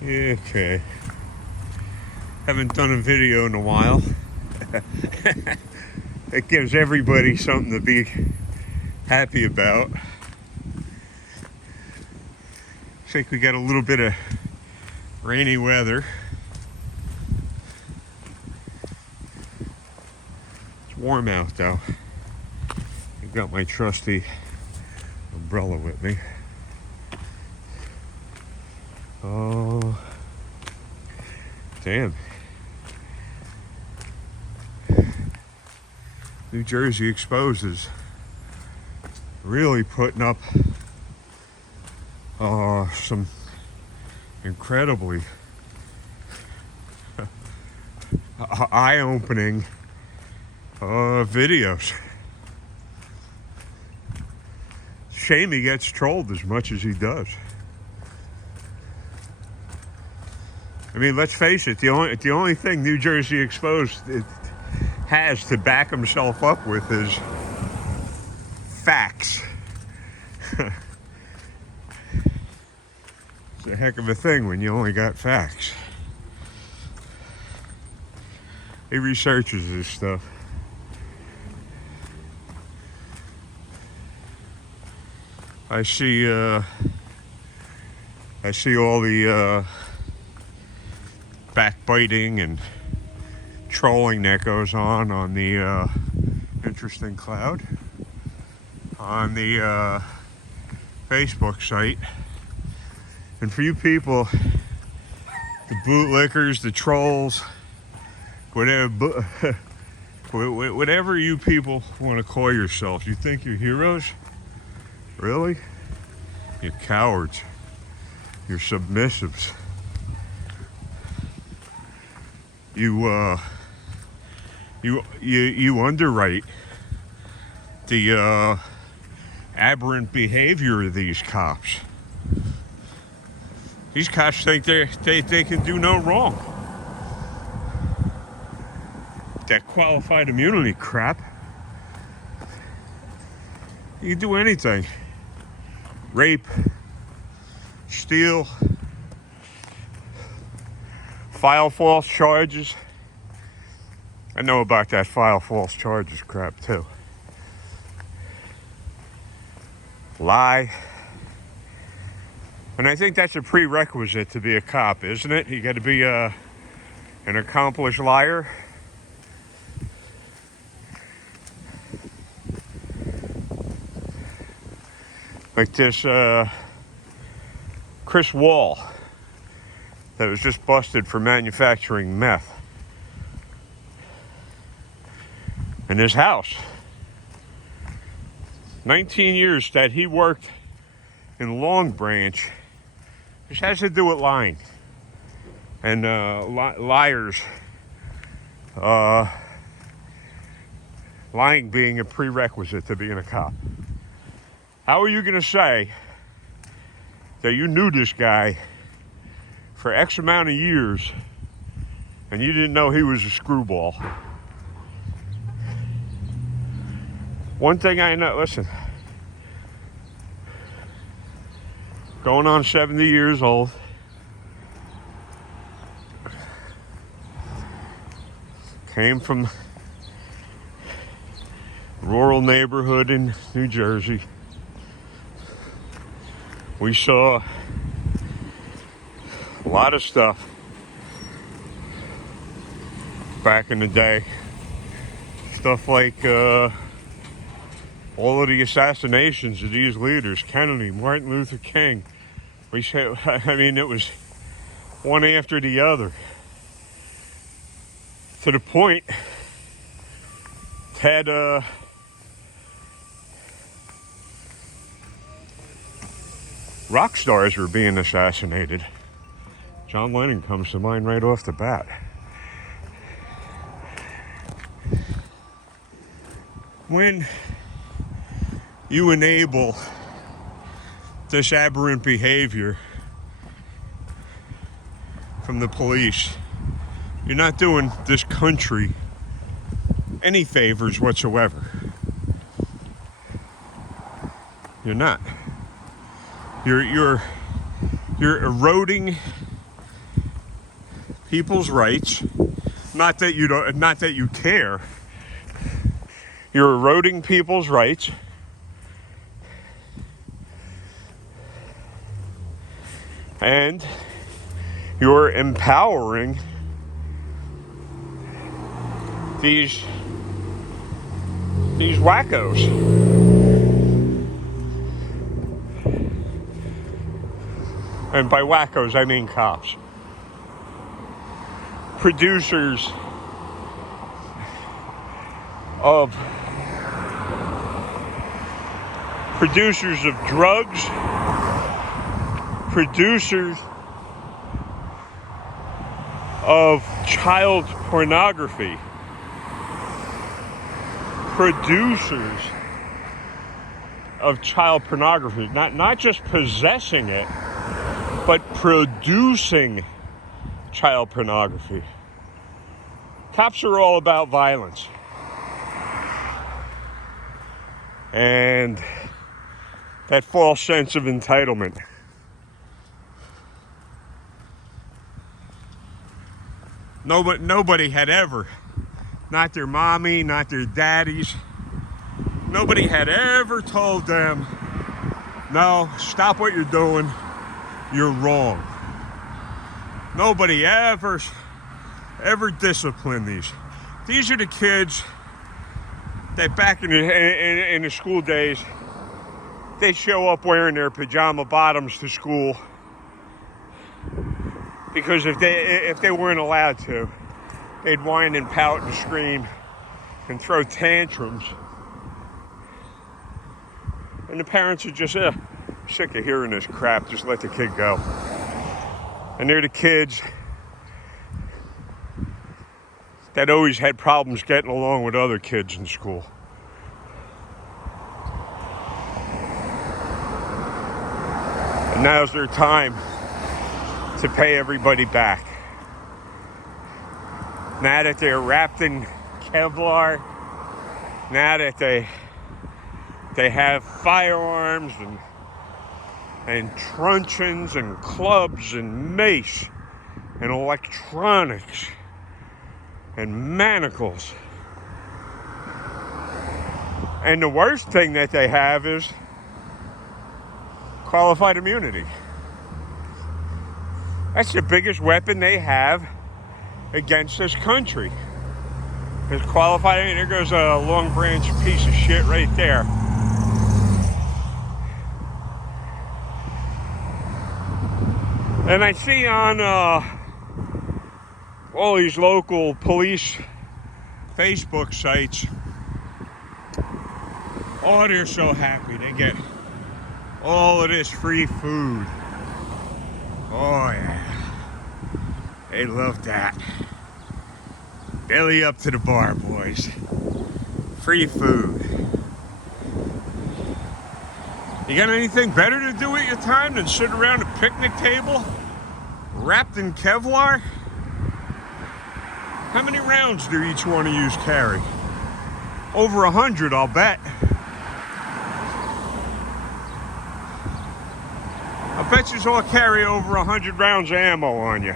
Okay. Haven't done a video in a while. It gives everybody something to be happy about. Looks like we got a little bit of rainy weather. It's warm out though. I've got my trusty umbrella with me. Oh, damn. New Jersey Exposed is really putting up some incredibly eye-opening videos. Shame he gets trolled as much as he does. I mean, let's face it, the only thing New Jersey Exposed has to back himself up with is facts. It's a heck of a thing when you only got facts. He researches this stuff. I see all the backbiting and trolling that goes on the Interesting Cloud on the Facebook site. And for you people, the bootlickers, the trolls, whatever you people want to call yourselves, you think you're heroes? Really? You're cowards. You're submissives. You underwrite the aberrant behavior of these cops. These cops think they can do no wrong. That qualified immunity crap. You can do anything. Rape, steal, file false charges. I know about that file false charges crap too. Lie. And I think that's a prerequisite to be a cop, isn't it? You got to be an accomplished liar. Like this Chris Wall that was just busted for manufacturing meth in his house. 19 years that he worked in Long Branch. This has to do with lying and liars. Lying being a prerequisite to being a cop. How are you going to say that you knew this guy for X amount of years and you didn't know he was a screwball? One thing I know, listen, going on 70 years old, came from rural neighborhood in New Jersey. We saw a lot of stuff back in the day. Stuff like all of the assassinations of these leaders, Kennedy, Martin Luther King. We said, I mean, it was one after the other. To the point that rock stars were being assassinated. John Lennon comes to mind right off the bat. When you enable this aberrant behavior from the police, you're not doing this country any favors whatsoever. You're not. You're eroding people's rights. Not that you care. You're eroding people's rights. And you're empowering these wackos. And by wackos, I mean cops. Producers of drugs, producers of child pornography, producers of child pornography, not just possessing it, but producing child pornography. Cops are all about violence. And that false sense of entitlement. Nobody had ever, not their mommy, not their daddies, nobody had ever told them, no, stop what you're doing, you're wrong. Nobody ever disciplined these. These are the kids that back in the school days, they show up wearing their pajama bottoms to school because if they weren't allowed to, they'd whine and pout and scream and throw tantrums. And the parents are just sick of hearing this crap. Just let the kid go. And they're the kids that always had problems getting along with other kids in school. And now's their time to pay everybody back. Now that they're wrapped in Kevlar, now that they have firearms and truncheons and clubs and mace and electronics and manacles. And the worst thing that they have is qualified immunity. That's the biggest weapon they have against this country. Is qualified. There goes a Long Branch piece of shit right there. And I see on all these local police Facebook sites, oh, they're so happy. They get all of this free food. Oh, yeah. They love that. Belly up to the bar, boys. Free food. You got anything better to do with your time than sit around a picnic table wrapped in Kevlar? How many rounds do each one of you carry? Over 100, I'll bet. I bet you all carry over 100 rounds of ammo on you.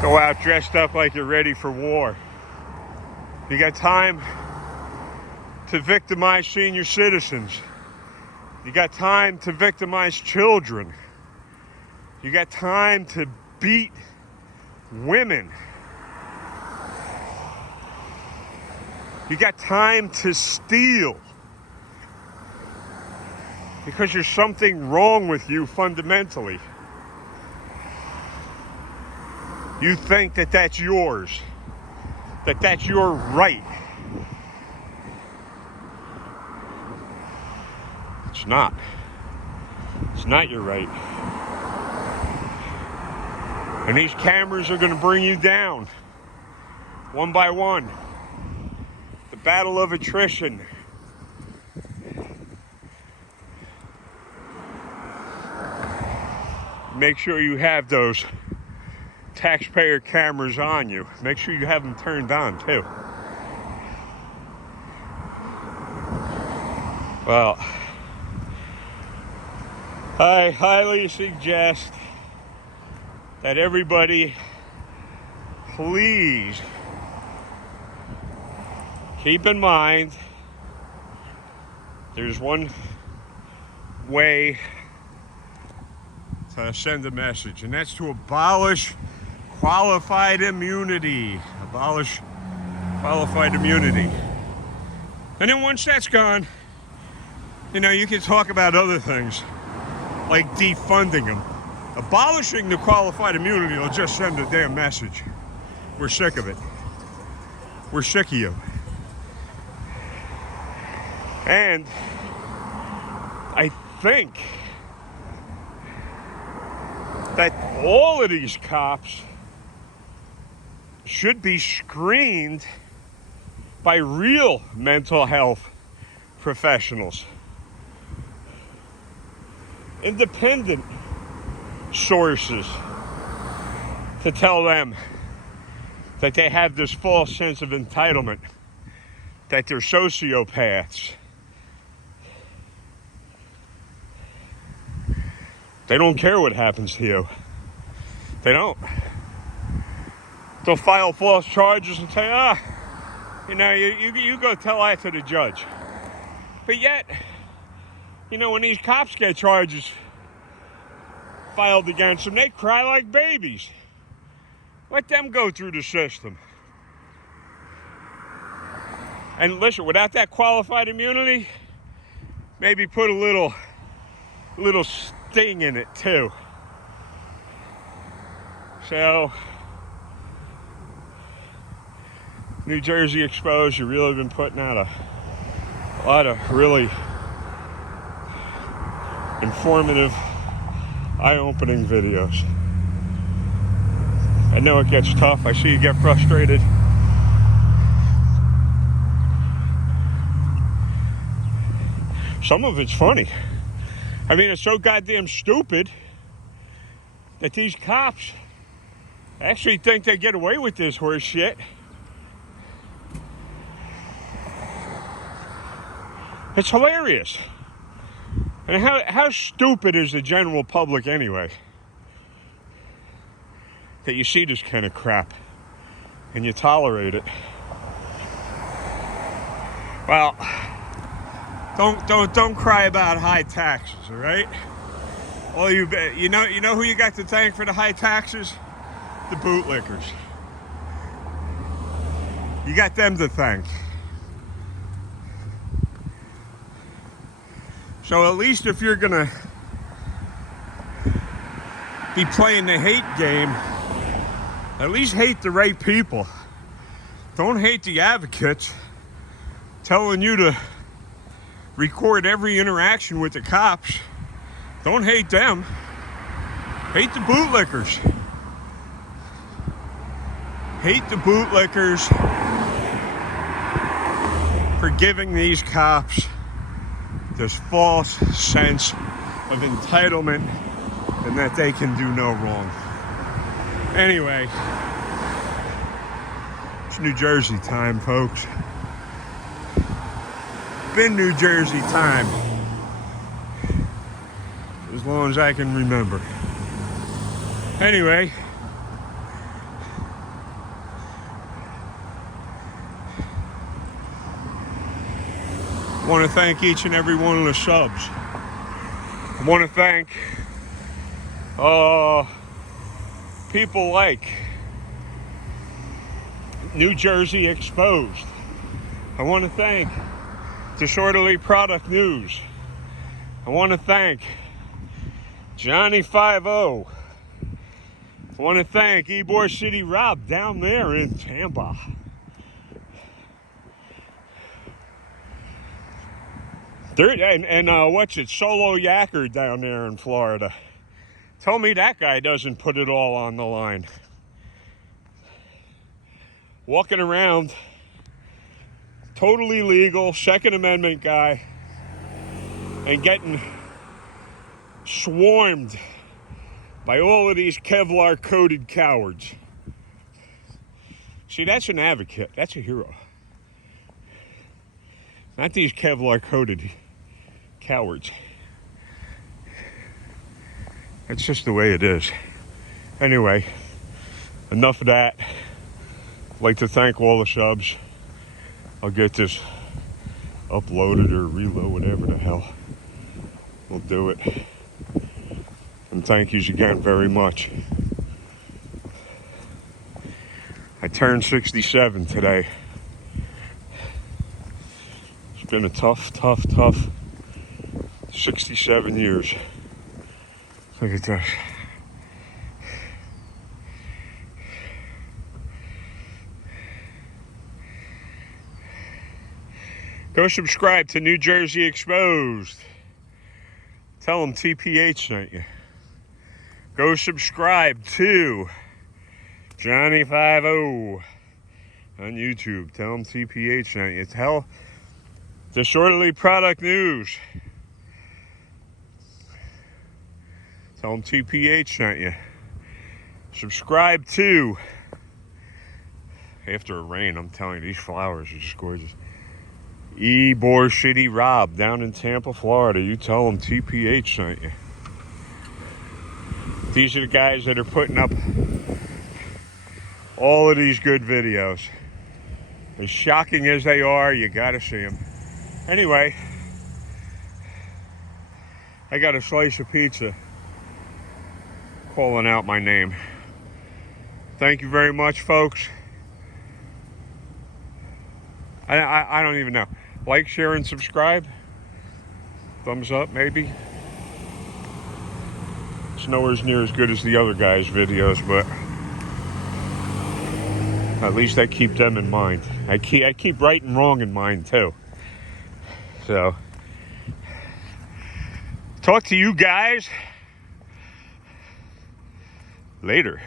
Go out dressed up like you're ready for war. You got time to victimize senior citizens. You got time to victimize children. You got time to beat women. You got time to steal. Because there's something wrong with you fundamentally. You think that that's yours. That that's your right. It's not. It's not your right. And these cameras are going to bring you down. One by one. The battle of attrition. Make sure you have those taxpayer cameras on you. Make sure you have them turned on too. Well, I highly suggest that everybody please keep in mind there's one way to send a message, and that's to abolish qualified immunity. Abolish qualified immunity. And then once that's gone, you can talk about other things like defunding them. Abolishing the qualified immunity will just send a damn message. We're sick of it. We're sick of you. And I think that all of these cops should be screened by real mental health professionals. Independent sources to tell them that they have this false sense of entitlement, that they're sociopaths. They don't care what happens to you. They don't. They'll file false charges and say, you go tell that to the judge. But yet, when these cops get charges filed against them, they cry like babies. Let them go through the system. And listen, without that qualified immunity, maybe put a little sting in it too. So, New Jersey Exposed, you've really been putting out a lot of really informative, eye-opening videos. I know it gets tough. I see you get frustrated. Some of it's funny. I mean, it's so goddamn stupid that these cops actually think they get away with this horse shit. It's hilarious. And how stupid is the general public anyway? That you see this kind of crap and you tolerate it. Well, don't cry about high taxes, all right? All you know who you got to thank for the high taxes? The bootlickers. You got them to thank. So at least if you're gonna be playing the hate game, at least hate the right people. Don't hate the advocates telling you to record every interaction with the cops. Don't hate them. Hate the bootlickers. Hate the bootlickers for giving these cops this false sense of entitlement and that they can do no wrong. Anyway, it's New Jersey time, folks. Been New Jersey time as long as I can remember. Anyway, I want to thank each and every one of the subs. I want to thank people like New Jersey Exposed. I want to thank Disorderly Product News. I want to thank Johnny 5-0. I want to thank Ybor City Rob down there in Tampa. What's it, Solo Yacker down there in Florida. Tell me that guy doesn't put it all on the line. Walking around, totally legal, Second Amendment guy, and getting swarmed by all of these Kevlar-coated cowards. See, that's an advocate. That's a hero. Not these Kevlar-coated cowards. It's just the way it is. Anyway, enough of that. I'd like to thank all the subs. I'll get this uploaded or reload, whatever the hell. We'll do it. And thank yous again very much. I turned 67 today. It's been a tough 67 years. Look at this. Go subscribe to New Jersey Exposed. Tell them TPH sent you. Go subscribe to Johnny50 on YouTube. Tell them TPH sent you. Tell Disorderly Product News. Tell them TPH sent you. Subscribe to, after a rain, I'm telling you, these flowers are just gorgeous. Ybor City Rob down in Tampa, Florida. You tell them TPH sent you. These are the guys that are putting up all of these good videos. As shocking as they are, you gotta see them. Anyway, I got a slice of pizza calling out my name. Thank you very much, folks. I don't even know. Like, share, and subscribe. Thumbs up, maybe. It's nowhere near as good as the other guys' videos, but at least I keep them in mind. I keep right and wrong in mind too. So, talk to you guys later.